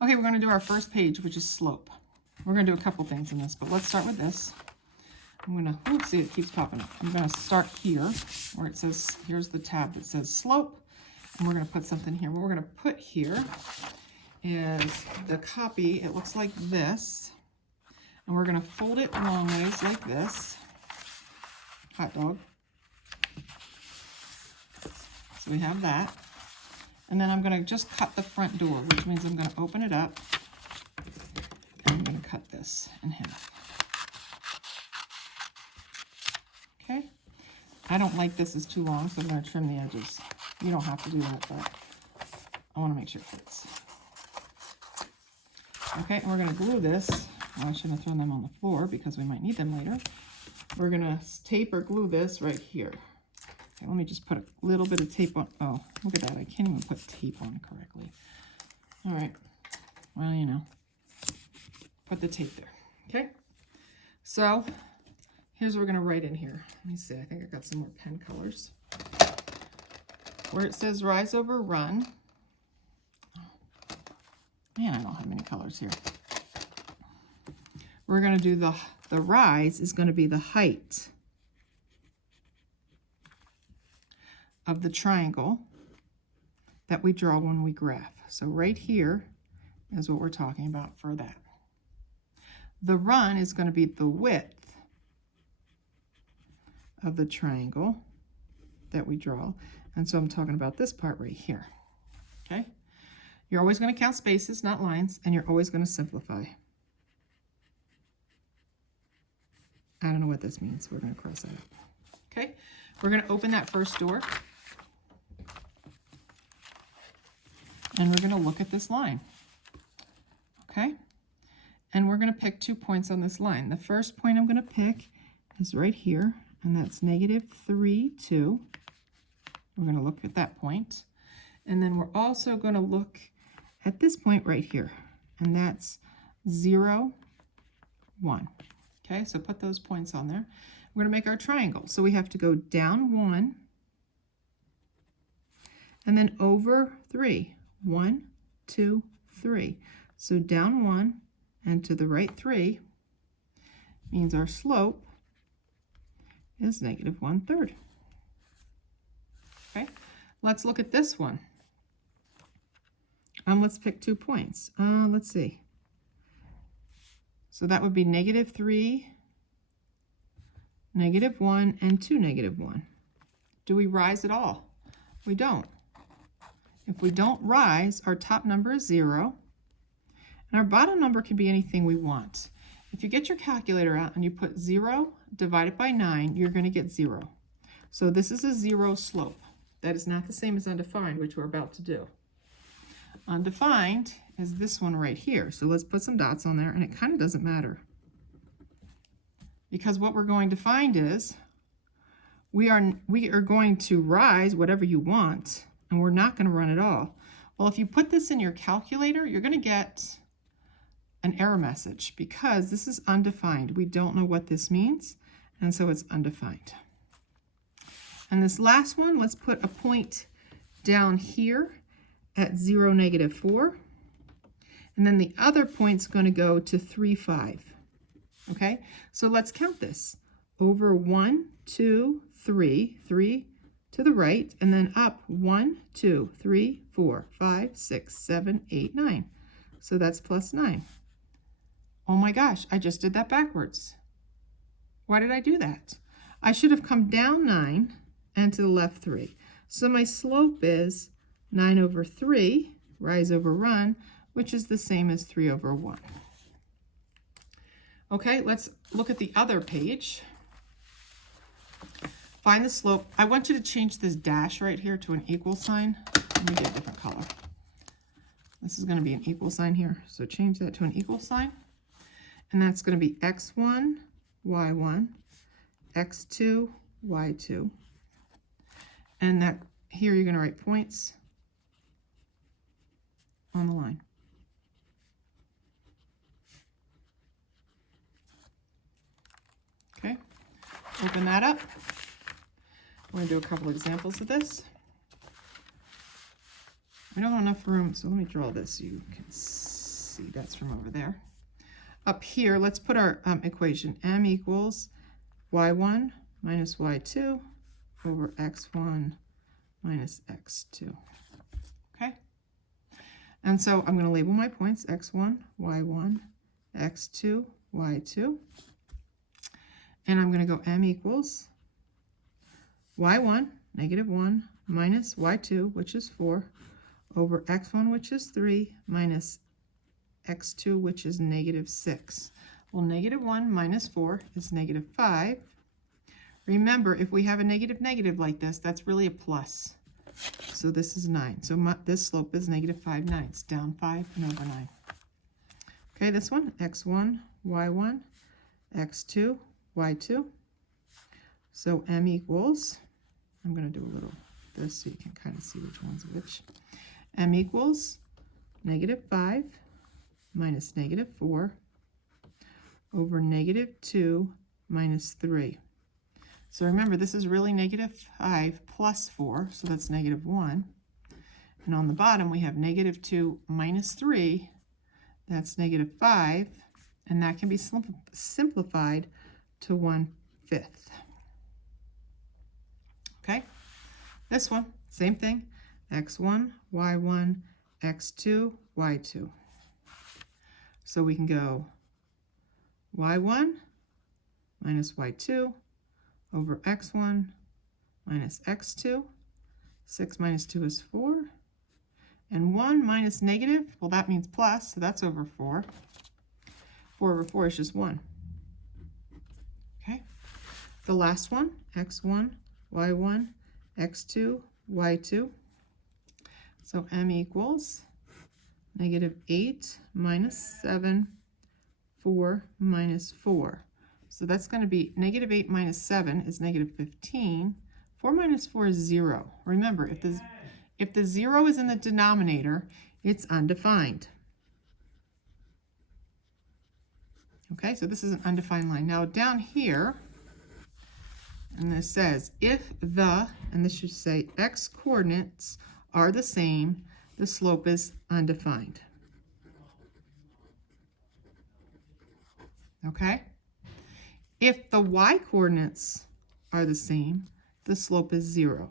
Okay, we're going to do our first page, which is slope. We're going to do a couple things in this, but let's start with this. I'm going to, see, it keeps popping up. I'm going to start here where it says, here's the tab that says slope. And we're going to put something here. What we're going to put here is the copy. It looks like this. And we're going to fold it long ways like this. Hot dog. So we have that. And then I'm going to just cut the front door, which means I'm going to open it up. And I'm going to cut this in half. Okay. I don't like this is too long, so I'm going to trim the edges. You don't have to do that, but I want to make sure it fits. Okay, and we're going to glue this. Well, I shouldn't have thrown them on the floor because we might need them later. We're going to tape or glue this right here. Okay, let me just put a little bit of tape on. Oh, look at that. I can't even put tape on correctly. All right. Well, you know. Put the tape there. Okay. So, here's what we're going to write in here. Let me see. I think I got some more pen colors. Where it says rise over run. Oh, man, I don't have many colors here. We're going to do the rise is going to be the height of the triangle that we draw when we graph. So right here is what we're talking about for that. The run is going to be the width of the triangle that we draw. And so I'm talking about this part right here. Okay? You're always going to count spaces, not lines, and you're always going to simplify. I don't know what this means. We're going to cross that out. Okay? We're going to open that first door. And we're going to look at this line. Okay? And we're going to pick 2 points on this line. The first point I'm going to pick is right here, and that's -3, 2. We're going to look at that point. And then we're also going to look at this point right here, and that's 0, 1. Okay, so put those points on there. We're going to make our triangle. So we have to go down 1, and then over 3. 1, 2, 3. So down 1 and to the right 3 means our slope is -1/3. Okay, let's look at this one. Let's pick 2 points. Let's see. So that would be -3, -1, and 2, -1. Do we rise at all? We don't. If we don't rise, our top number is 0, and our bottom number can be anything we want. If you get your calculator out and you put 0 divided by 9, you're going to get 0. So this is a 0 slope. That is not the same as undefined, which we're about to do. Undefined is this one right here. So let's put some dots on there, and it kind of doesn't matter. Because what we're going to find is we are going to rise whatever you want, and we're not going to run at all. Well, if you put this in your calculator, you're going to get an error message because this is undefined. We don't know what this means, and so it's undefined. And this last one, let's put a point down here at 0, -4. And then the other point's going to go to 3, 5. Okay, so let's count this. Over 1, 2, 3, 3 to the right, and then up 1, 2, 3, 4, 5, 6, 7, 8, 9. So that's +9. Oh my gosh, I just did that backwards. Why did I do that? I should have come down 9 and to the left 3. So my slope is 9/3, rise over run, which is the same as 3/1. Okay, let's look at the other page. Find the slope. I want you to change this dash right here to an equal sign. Let me get a different color. This is going to be an equal sign here. So change that to an equal sign. And that's going to be x1, y1, x2, y2. And that here you're going to write points on the line. Okay, open that up. We're going to do a couple examples of this. I don't have enough room, so let me draw this so you can see, that's from over there. Up here, let's put our equation. M equals y1 minus y2 over x1 minus x2. Okay? And so I'm going to label my points x1, y1, x2, y2. And I'm going to go m equals y1, negative 1, minus y2, which is 4, over x1, which is 3, minus x2, which is negative 6. Well, negative 1 minus 4 is negative 5. Remember, if we have a negative negative like this, that's really a plus. So this is 9. So this slope is negative 5/9, down 5 and over 9. Okay, this one, x1, y1, x2, y2. So m equals, I'm going to do a little this so you can kind of see which one's which. M equals negative 5 minus negative 4 over negative 2 minus 3. So remember, this is really negative 5 plus 4, so that's negative 1. And on the bottom, we have negative 2 minus 3, that's negative 5, and that can be simplified to 1/5. Okay, this one, same thing, x1, y1, x2, y2. So we can go y1 minus y2 over x1 minus x2. 6 minus 2 is 4. And 1 minus negative, well, that means plus, so that's over 4. 4 over 4 is just 1. Okay. The last one, x1, y1, x2, y2. So m equals negative 8 minus 7, 4 minus 4. So that's going to be negative 8 minus 7 is negative 15. 4 minus 4 is 0. Remember, if the 0 is in the denominator, it's undefined. Okay, so this is an undefined line. Now down here, and this says, if the, and this should say x coordinates are the same, the slope is undefined. Okay? If the y coordinates are the same, the slope is 0.